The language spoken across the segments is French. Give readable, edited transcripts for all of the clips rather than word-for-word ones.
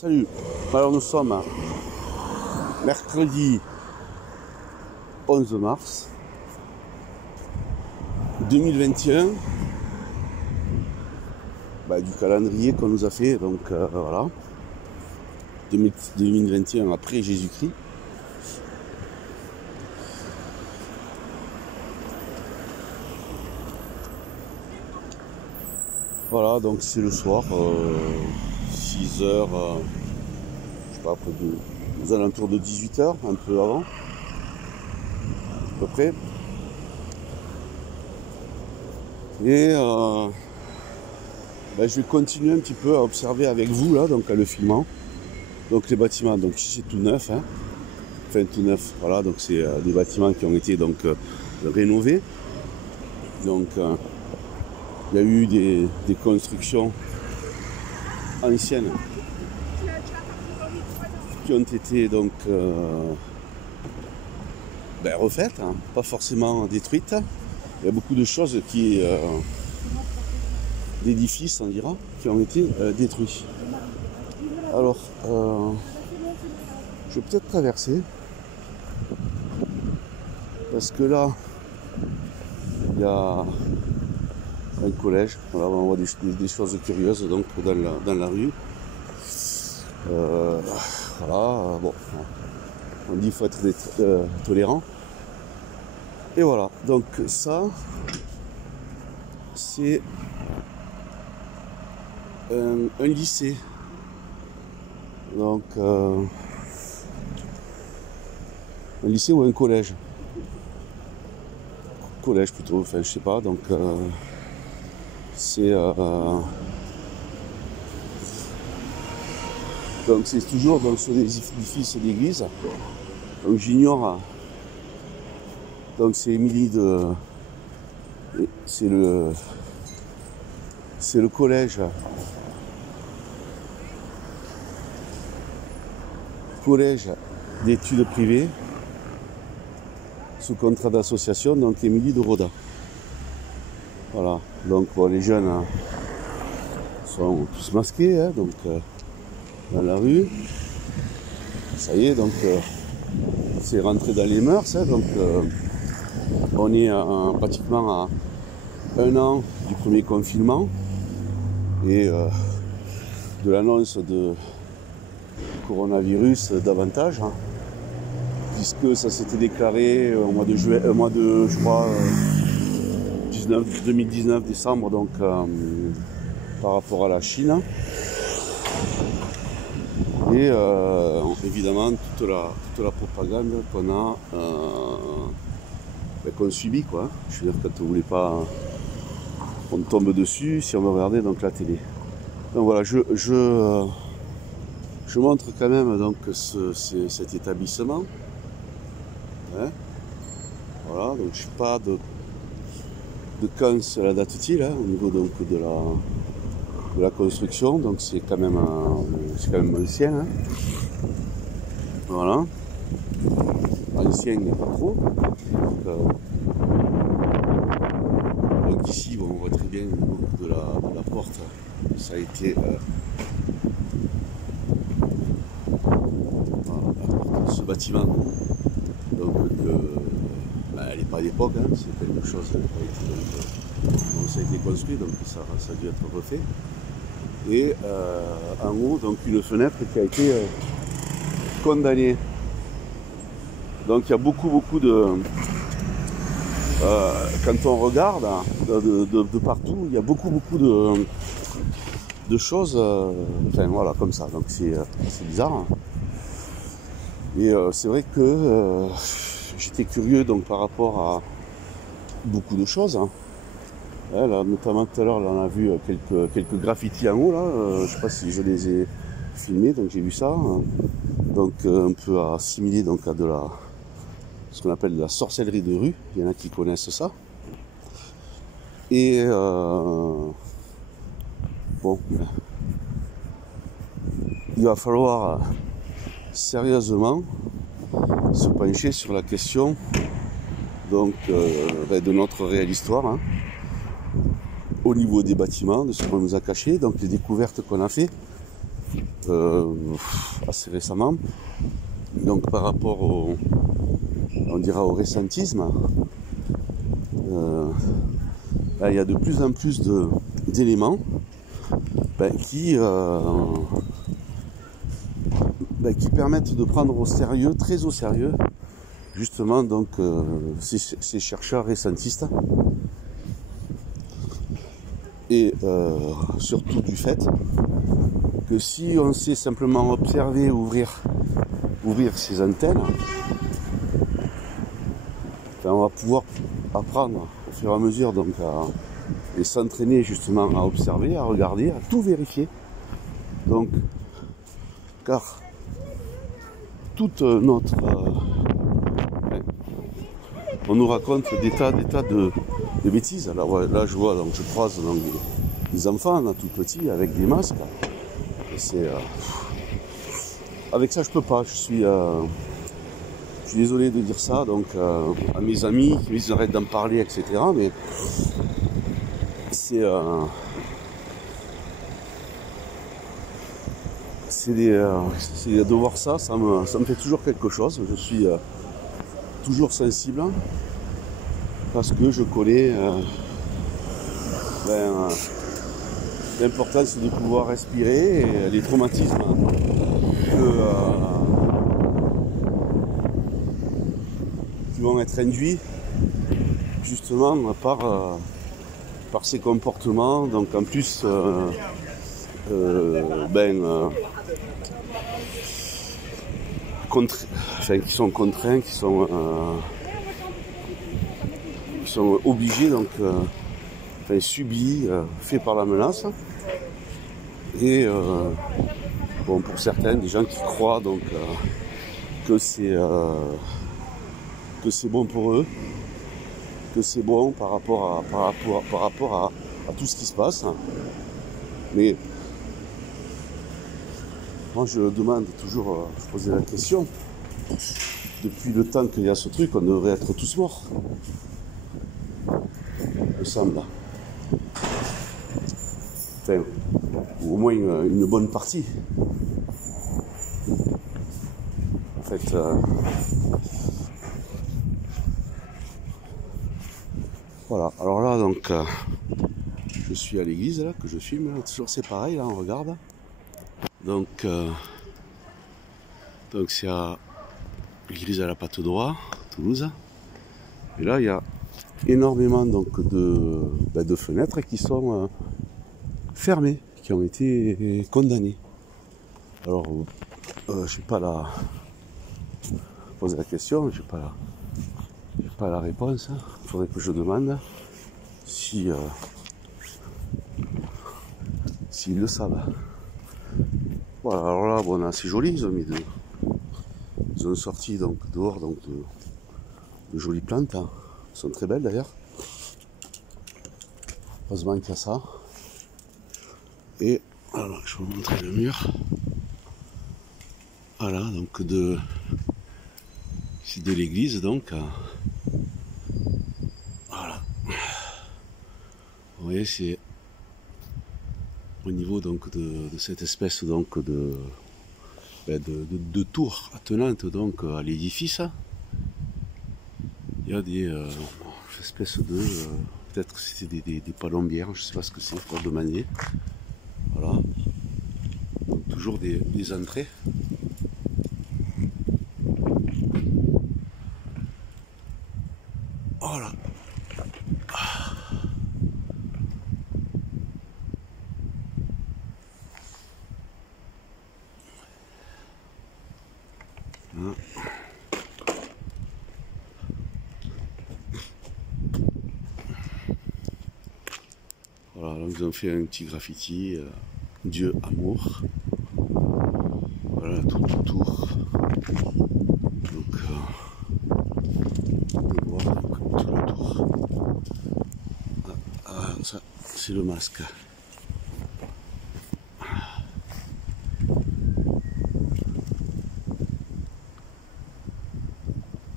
Salut. Alors nous sommes mercredi 11 mars 2021 du calendrier qu'on nous a fait, donc voilà, 2021 après Jésus-Christ. Voilà, donc c'est le soir, 6 heures, je sais pas, aux alentours de 18 heures, un peu avant, à peu près. Et je vais continuer un petit peu à observer avec vous là, donc à le filmant. Donc les bâtiments, donc ici c'est tout neuf, hein. Enfin tout neuf, voilà, donc c'est des bâtiments qui ont été donc rénovés. Donc il y a eu des constructions anciennes qui ont été donc refaites, hein, pas forcément détruites. Il y a beaucoup de choses d'édifices, on dira, qui ont été détruits. Alors, je vais peut-être traverser, parce que là, il y a un collège, voilà, on voit des choses curieuses donc dans la rue. Voilà, bon, on dit qu'il faut être tolérant. Et voilà, donc ça, c'est un lycée. Donc, un lycée ou un collège. Collège plutôt, enfin je sais pas, donc donc c'est toujours sur des édifices d'église. Donc j'ignore. Donc c'est Émilie c'est le collège d'études privées sous contrat d'association, donc Émilie de Roda. Voilà, donc bon, les jeunes sont tous masqués, hein, donc dans la rue. Ça y est, donc c'est rentré dans les mœurs, hein, donc on est pratiquement à 1 an du premier confinement et de l'annonce de coronavirus davantage, hein, puisque ça s'était déclaré au mois de juillet, je crois 2019 décembre, donc par rapport à la Chine. Et évidemment toute la propagande qu'on subit, quoi. Je veux dire, quand on ne voulait pas, on tombe dessus si on veut regarder donc la télé. Donc voilà, je montre quand même donc cet établissement. Hein, voilà, donc je ne sais pas de quand cela date-t-il, hein, au niveau donc de la construction, donc c'est quand même ancien, hein. Voilà, ancien mais pas trop. Donc ici bon, on voit très bien de la porte, ça a été voilà, ce bâtiment, donc elle n'est pas d'époque, hein, c'est quelque chose qui a été, donc, ça a été construit, donc ça a dû être refait. Et en haut, donc une fenêtre qui a été condamnée. Donc il y a beaucoup de... quand on regarde de partout, il y a beaucoup de choses, enfin voilà, comme ça. Donc c'est bizarre. Hein. Et c'est vrai que j'étais curieux donc par rapport à beaucoup de choses. Hein. Là, notamment tout à l'heure, on a vu quelques graffitis en haut, là. Je sais pas si je les ai filmés, donc j'ai vu ça. Hein. Donc un peu assimilé donc à ce qu'on appelle de la sorcellerie de rue. Il y en a qui connaissent ça. Et bon, il va falloir sérieusement se pencher sur la question donc de notre réelle histoire. Hein. Au niveau des bâtiments, de ce qu'on nous a caché, donc les découvertes qu'on a fait, assez récemment. Donc par rapport au, on dira au récentisme, il y a de plus en plus d'éléments qui permettent de prendre au sérieux, très au sérieux, justement donc ces chercheurs récentistes. Et surtout du fait que si on sait simplement observer, ouvrir ses antennes, on va pouvoir apprendre au fur et à mesure donc et s'entraîner justement à observer, à regarder, à tout vérifier. Donc, car toute notre on nous raconte des tas de bêtises. Alors là je vois, donc je croise donc, des enfants là, tout petits avec des masques. C'est avec ça je peux pas. Je suis désolé de dire ça donc à mes amis qui me disent arrête d'en parler, etc. Mais c'est de voir ça, ça me fait toujours quelque chose. Je suis toujours sensible parce que je connais l'importance de pouvoir respirer et les traumatismes qui vont être induits justement par ces comportements. Donc en plus qui sont contraints, qui sont obligés, donc subis, faits par la menace. Et bon, pour certains, des gens qui croient donc que c'est bon pour eux, que c'est bon par rapport à tout ce qui se passe. Mais moi je demande toujours, je posais la question, depuis le temps qu'il y a ce truc, on devrait être tous morts, me semble. Enfin, ou au moins une bonne partie. En fait, voilà. Alors là, donc, je suis à l'église, là, que je filme. Toujours c'est pareil, là, on regarde. Donc c'est à l'église à la Patte d'Oie, Toulouse. Et là, il y a énormément donc de fenêtres qui sont fermées, qui ont été condamnées. Alors, je sais pas poser la question, j'ai pas la réponse. Il faudrait que je demande si s'ils le savent. Voilà, alors là, bon, c'est joli, ils ont sorti donc dehors donc de jolies plantes, hein. Elles sont très belles d'ailleurs. Heureusement qu'il y a ça. Et alors, je vais vous montrer le mur. Voilà, donc c'est de l'église donc. Voilà. Vous voyez, c'est au niveau donc de cette espèce donc de tour attenante donc à l'édifice. Il y a des espèces de peut-être que c'était des palombières, je sais pas ce que c'est, il faut demander. Voilà. Donc, toujours des entrées. Voilà. Voilà, donc ils ont fait un petit graffiti, Dieu amour. Voilà, tout autour. Donc, on peut voir donc, tout le tour. Ah, ça, c'est le masque.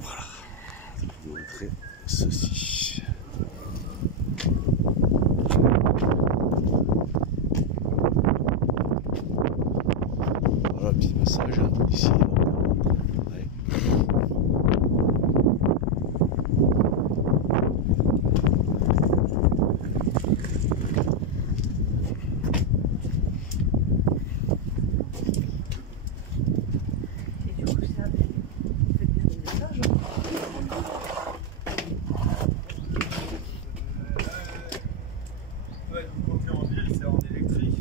Voilà, je vais vous montrer ceci. passage ici. Ouais. Et du coup, ça fait bien des messages. Ouais, donc quand tu es en ville, c'est en électrique.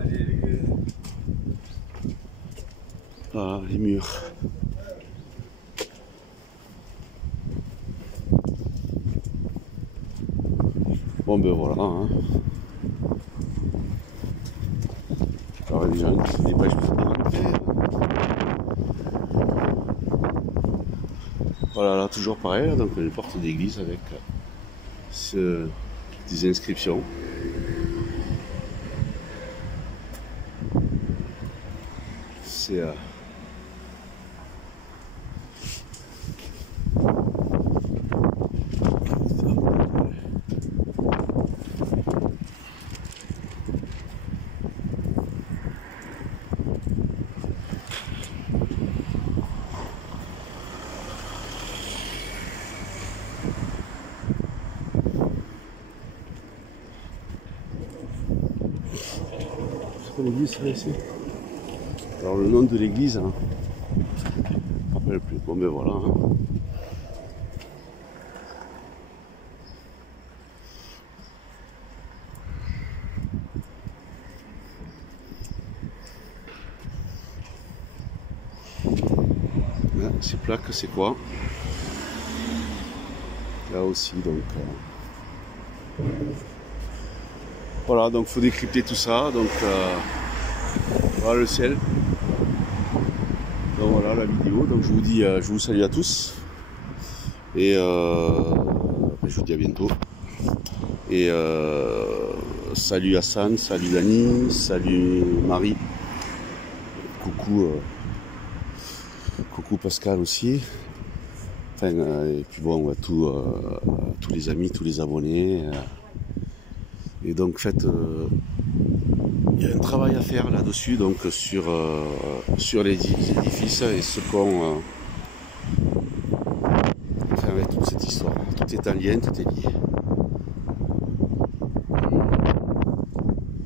Allez, Voilà, les murs. Bon ben voilà. Hein. Alors les gens qui se dépêchent pour rentrer. Voilà, là toujours pareil, là, donc une porte d'église avec des inscriptions. C'est l'église, ça ici. Alors le nom de l'église, hein, je ne me rappelle plus. Bon ben voilà. Hein. Là, ces plaques, c'est quoi? Là aussi, donc. Voilà, donc faut décrypter tout ça. Donc voilà le ciel. Donc voilà la vidéo. Donc je vous dis, je vous salue à tous. Et je vous dis à bientôt. Et salut Hassan, salut Dani, salut Marie. Coucou, coucou Pascal aussi. Enfin, et puis bon, tous les amis, tous les abonnés. Et donc, en fait, il y a un travail à faire là-dessus, donc sur les édifices et ce qu'on fait avec toute cette histoire. Tout est en lien, tout est lié.